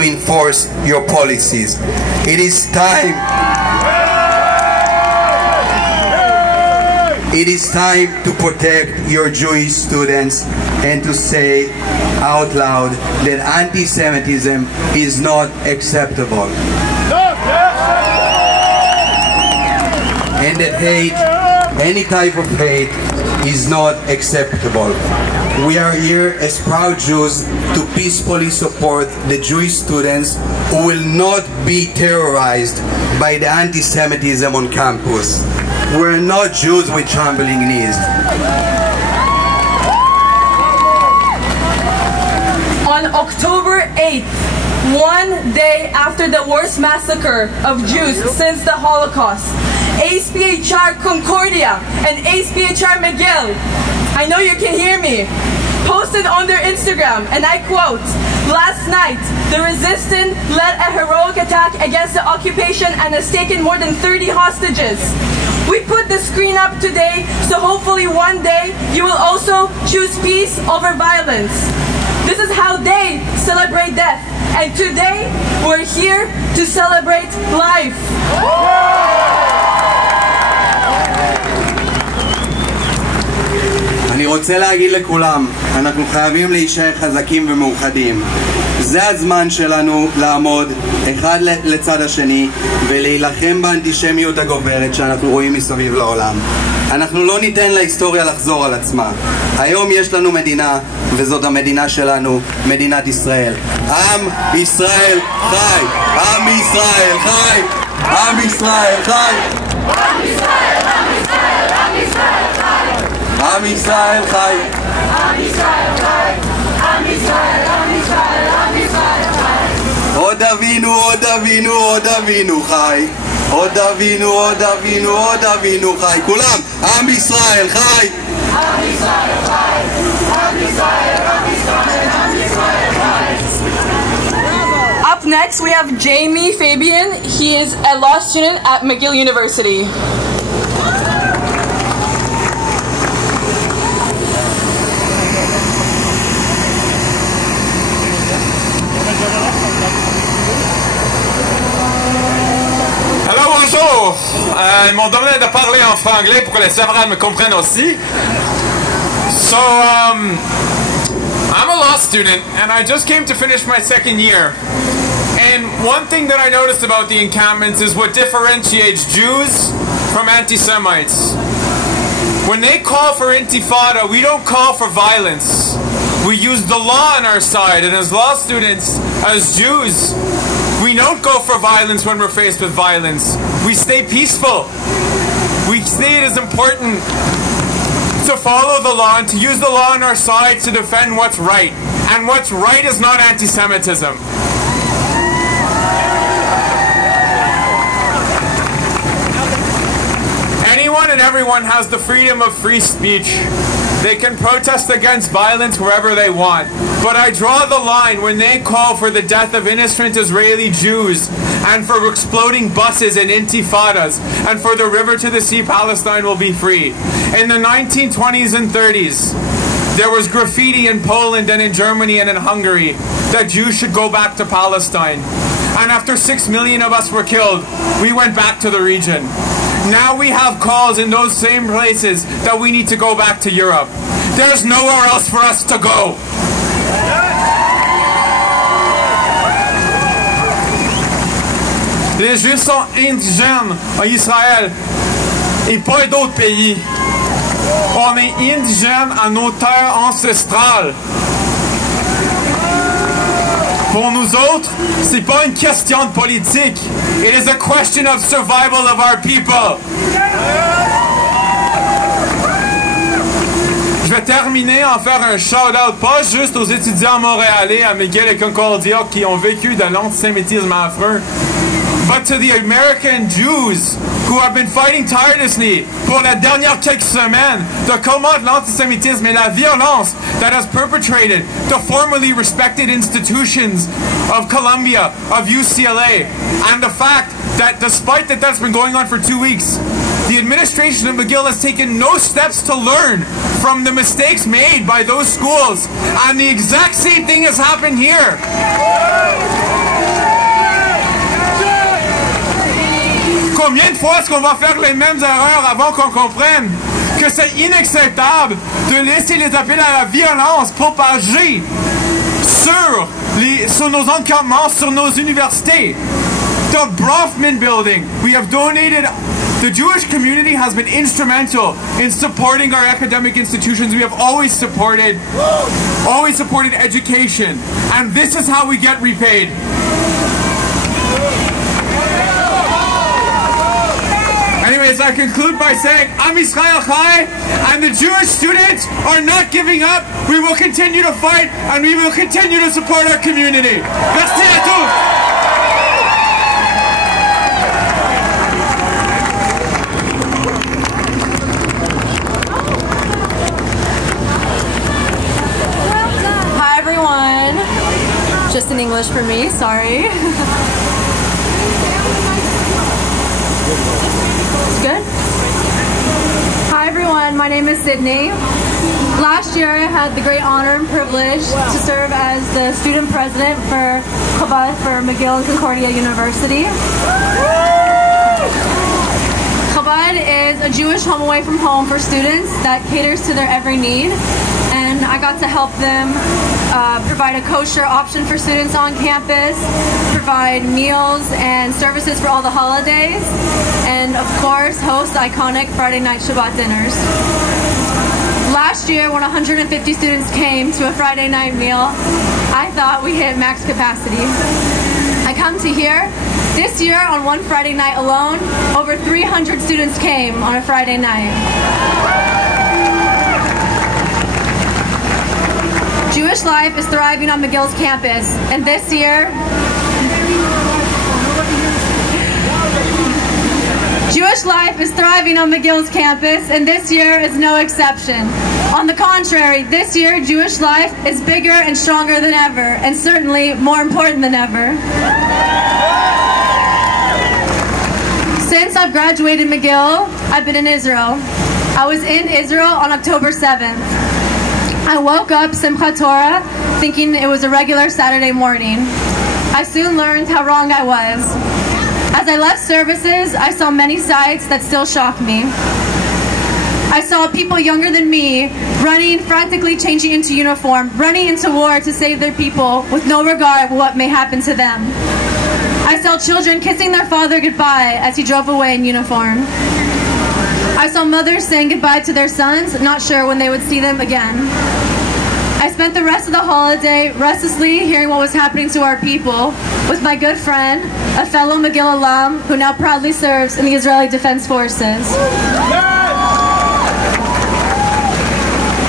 to enforce your policies. It is time to protect your Jewish students and to say out loud that anti-Semitism is not acceptable. And that hate, any type of hate, is not acceptable. We are here as proud Jews to peacefully support the Jewish students who will not be terrorized by the anti-Semitism on campus. We're not Jews with trembling knees. On October 8th, one day after the worst massacre of Jews since the Holocaust, ASPHR Concordia and ASPHR McGill, I know you can hear me, posted on their Instagram, and I quote, "Last night, the resistance led a heroic attack against the occupation and has taken more than 30 hostages. We put the screen up today, so hopefully one day you will also choose peace over violence. This is how they celebrate death, and today we're here to celebrate life." אני רוצה להגיד לכולם, אנחנו חייבים להישאר חזקים ומאוחדים. זה הזמן שלנו לעמוד אחד לצד השני ולהילחם באנטישמיות הגוברת שאנחנו רואים מסביב לעולם. אנחנו לא ניתן להיסטוריה לחזור על עצמה. היום יש לנו מדינה, וזאת המדינה שלנו, מדינת ישראל. עם ישראל חי! עם ישראל חי! עם ישראל חי! עם ישראל, עם ישראל, עם ישראל חי! עם ישראל חי! עם ישראל חי! עם ישראל, עם ישראל, עם ישראל חי! עוד אבינו, עוד אבינו, עוד אבינו חי! עוד אבינו, עוד אבינו, עוד אבינו חי! כולם! עם ישראל חי! עם ישראל חי! עם ישראל, עם ישראל, עם ישראל חי! Up next, we have Jamie Fabian. He is a law student at McGill University. Bonjour! Ils m'ont demandé de parler en franglais pour que les Sévrales me comprennent aussi. So, I'm a law student and I just came to finish my second year. And one thing that I noticed about the encampments is what differentiates Jews from anti-Semites. When they call for intifada, we don't call for violence. We use the law on our side, and as law students, as Jews, we don't go for violence when we're faced with violence. We stay peaceful. We say it is important to follow the law and to use the law on our side to defend what's right. And what's right is not anti-Semitism. Anyone and everyone has the freedom of free speech. They can protest against violence wherever they want. But I draw the line when they call for the death of innocent Israeli Jews and for exploding buses and intifadas and for the river to the sea Palestine will be free. In the 1920s and 30s, there was graffiti in Poland and in Germany and in Hungary that Jews should go back to Palestine. And after 6 million of us were killed, we went back to the region. Now we have calls in those same places that we need to go back to Europe. There's nowhere else for us to go. Les Juifs sont indigènes en Israël et pas d'autres pays. On est indigènes à nos terres ancestrales. Pour nous autres, c'est pas une question de politique. It is a question of survival of our people. Je vais terminer en faire un shout-out, pas juste aux étudiants montréalais à McGill et Concordia qui ont vécu de l'antisémitisme affreux, but to the American Jews who have been fighting tirelessly pour la dernière quelques semaines to combat l'antisémitisme et la violence that has perpetrated the formerly respected institutions of Columbia, of UCLA, and the fact that despite that's been going on for 2 weeks, the administration of McGill has taken no steps to learn from the mistakes made by those schools, and the exact same thing has happened here. Combien de fois est-ce qu'on va faire les mêmes erreurs avant qu'on comprenne que c'est inacceptable de laisser les appels à la violence propager sur nos encampements, sur nos universités? The Brofman building, we have donated. The Jewish community has been instrumental in supporting our academic institutions. We have always supported education, and this is how we get repaid. Anyways, I conclude by saying, Am Yisrael Chai, and the Jewish students are not giving up. We will continue to fight, and we will continue to support our community. Merci à tous. Just in English for me, sorry. Good? Hi everyone, my name is Sydney. Last year I had the great honor and privilege to serve as the student president for Chabad for McGill and Concordia University. Chabad is a Jewish home away from home for students that caters to their every need. And I got to help them provide a kosher option for students on campus, provide meals and services for all the holidays, and of course host iconic Friday night Shabbat dinners. Last year when 150 students came to a Friday night meal, I thought we hit max capacity. I come to here. This year on one Friday night alone, over 300 students came on a Friday night. Jewish life is thriving on McGill's campus, and this year, Jewish life is thriving on McGill's campus, and this year is no exception. On the contrary, this year, Jewish life is bigger and stronger than ever, and certainly more important than ever. Since I've graduated McGill, I've been in Israel. I was in Israel on October 7th. I woke up Simchat Torah thinking it was a regular Saturday morning. I soon learned how wrong I was. As I left services, I saw many sights that still shock me. I saw people younger than me running, frantically changing into uniform, running into war to save their people with no regard for what may happen to them. I saw children kissing their father goodbye as he drove away in uniform. I saw mothers saying goodbye to their sons, not sure when they would see them again. I spent the rest of the holiday restlessly hearing what was happening to our people with my good friend, a fellow McGill alum who now proudly serves in the Israeli Defense Forces.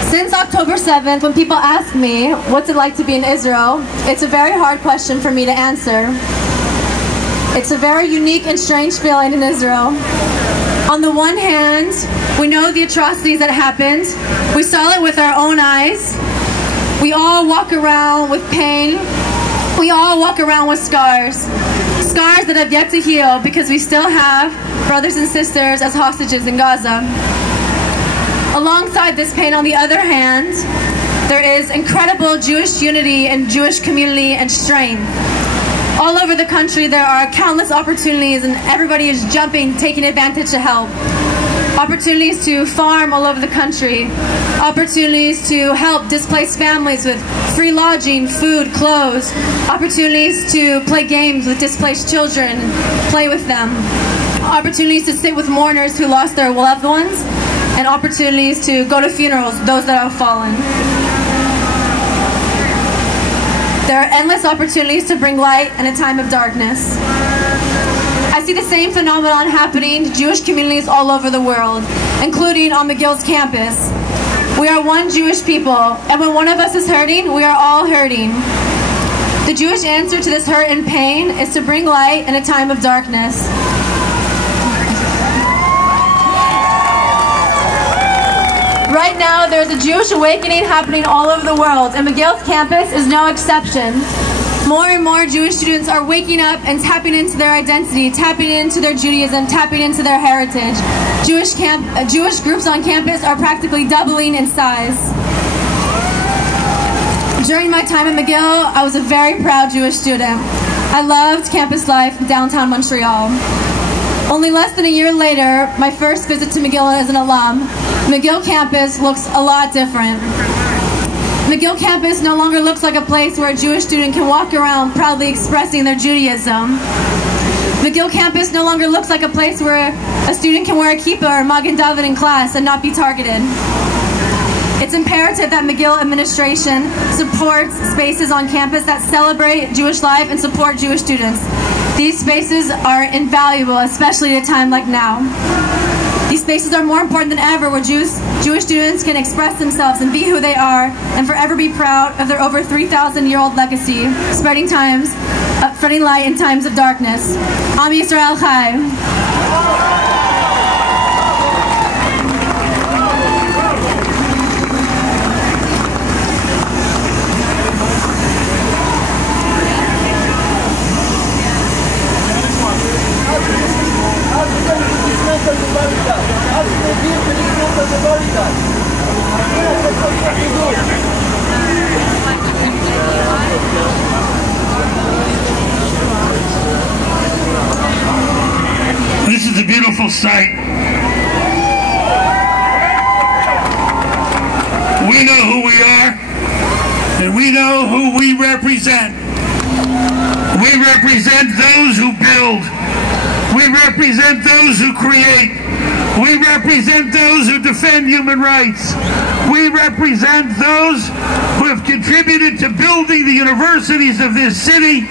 Since October 7th, when people ask me what's it like to be in Israel, it's a very hard question for me to answer. It's a very unique and strange feeling in Israel. On the one hand, we know the atrocities that happened. We saw it with our own eyes. We all walk around with pain. We all walk around with scars. Scars that have yet to heal because we still have brothers and sisters as hostages in Gaza. Alongside this pain, on the other hand, there is incredible Jewish unity and Jewish community and strength. All over the country there are countless opportunities and everybody is jumping, taking advantage to help. Opportunities to farm all over the country. Opportunities to help displaced families with free lodging, food, clothes. Opportunities to play games with displaced children, play with them. Opportunities to sit with mourners who lost their loved ones. And opportunities to go to funerals, those that have fallen. There are endless opportunities to bring light in a time of darkness. I see the same phenomenon happening to Jewish communities all over the world, including on McGill's campus. We are one Jewish people, and when one of us is hurting, we are all hurting. The Jewish answer to this hurt and pain is to bring light in a time of darkness. Right now, there's a Jewish awakening happening all over the world, and McGill's campus is no exception. More and more Jewish students are waking up and tapping into their identity, tapping into their Judaism, tapping into their heritage. Jewish groups on campus are practically doubling in size. During my time at McGill, I was a very proud Jewish student. I loved campus life in downtown Montreal. Only less than a year later, my first visit to McGill as an alum, McGill campus looks a lot different. McGill campus no longer looks like a place where a Jewish student can walk around proudly expressing their Judaism. McGill campus no longer looks like a place where a student can wear a kippah or Magen David in class and not be targeted. It's imperative that McGill administration supports spaces on campus that celebrate Jewish life and support Jewish students. These spaces are invaluable, especially at a time like now. These spaces are more important than ever, where Jewish students can express themselves and be who they are and forever be proud of their over 3,000-year-old legacy, spreading light in times of darkness. Am Yisrael Chai. This is a beautiful sight. We know who we are, and we know who we represent. We represent those who build. We represent those who create. We represent those who defend human rights. We represent those who have contributed to building the universities of this city.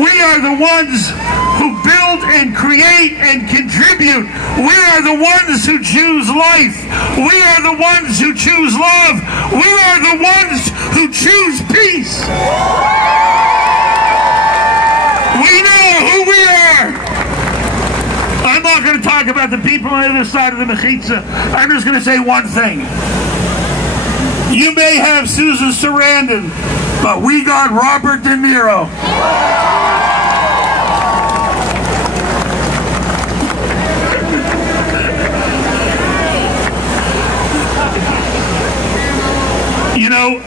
We are the ones who build and create and contribute. We are the ones who choose life. We are the ones who choose love. We are the ones who choose peace. We know who we are. I'm not going to talk about the people on the other side of the Mechitza. I'm just going to say one thing. You may have Susan Sarandon, but we got Robert De Niro. You know,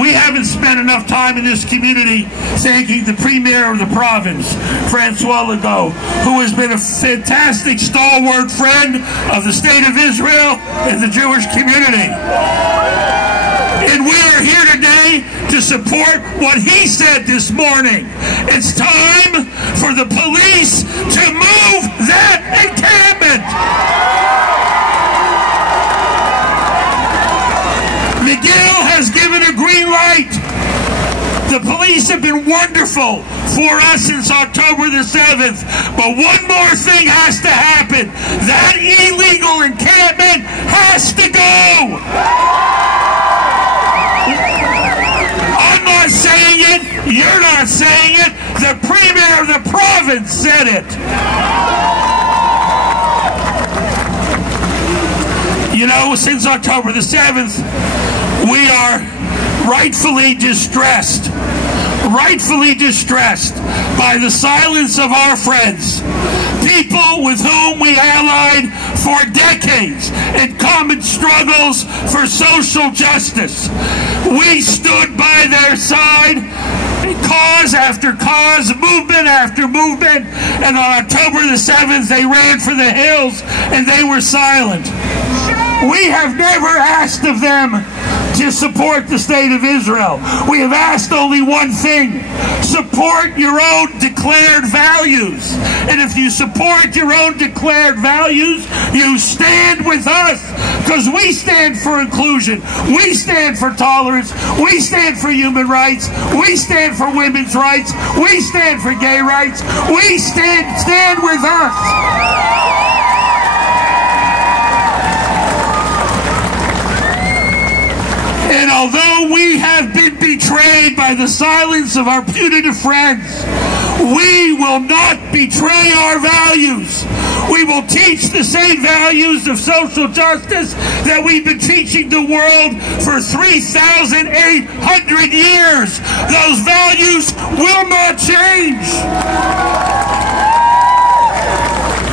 we haven't spent enough time in this community thanking the Premier of the province, Francois Legault, who has been a fantastic stalwart friend of the State of Israel and the Jewish community. And we are here today to support what he said this morning. It's time for the police to move that encampment. McGill has given a green light. The police have been wonderful for us since October the 7th. But one more thing has to happen. That illegal encampment has to go. I'm not saying it. You're not saying it. The Premier of the province said it. You know, since October the 7th, we are rightfully distressed by the silence of our friends, people with whom we allied for decades in common struggles for social justice. We stood by their side, cause after cause, movement after movement, and on October the 7th they ran for the hills and they were silent. We have never asked of them to support the State of Israel. We have asked only one thing: support your own declared values. And if you support your own declared values, you stand with us, because we stand for inclusion, we stand for tolerance, we stand for human rights, we stand for women's rights, we stand for gay rights, we stand with us. And although we have been betrayed by the silence of our putative friends, we will not betray our values. We will teach the same values of social justice that we've been teaching the world for 3,800 years. Those values will not change.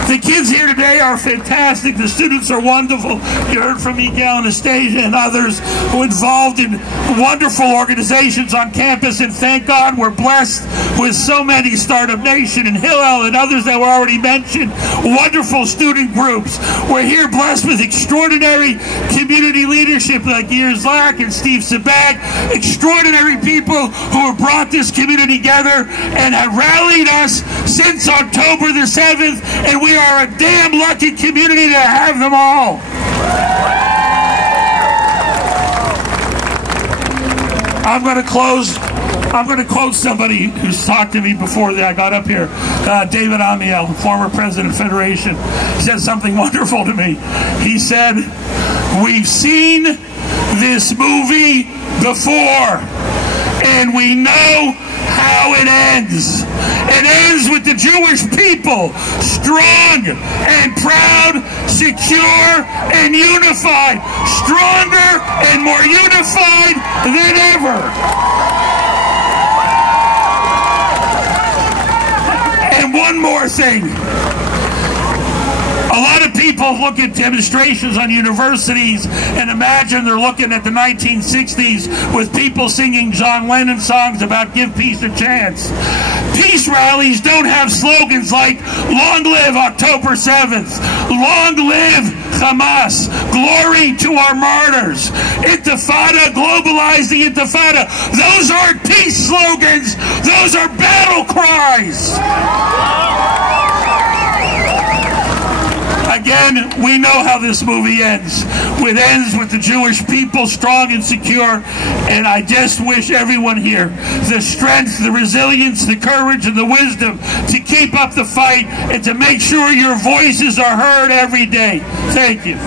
The kids here today are fantastic. The students are wonderful. You heard from Miguel, Anastasia, and others who are involved in wonderful organizations on campus, and thank God we're blessed with so many, Startup Nation and Hillel and others that were already mentioned, wonderful student groups. We're here blessed with extraordinary community leadership like Yair Zlak and Steve Sabag, extraordinary people who have brought this community together and have rallied us since October the 7th, and we are a damn lucky community to have them all. I'm going to quote somebody who's talked to me before that I got up here. David Amiel, former president of the Federation, said something wonderful to me. He said, "We've seen this movie before, and we know how it ends. It ends with the Jewish people strong and proud, secure and unified, stronger and more unified than ever." And one more thing. A lot of people look at demonstrations on universities and imagine they're looking at the 1960s with people singing John Lennon songs about give peace a chance. Peace rallies don't have slogans like "Long live October 7th," "Long live Hamas," "Glory to our martyrs," "Intifada," "Globalize the Intifada." Those aren't peace slogans. Those are battle cries. Again, we know how this movie ends. It ends with the Jewish people strong and secure, and I just wish everyone here the strength, the resilience, the courage, and the wisdom to keep up the fight and to make sure your voices are heard every day. Thank you.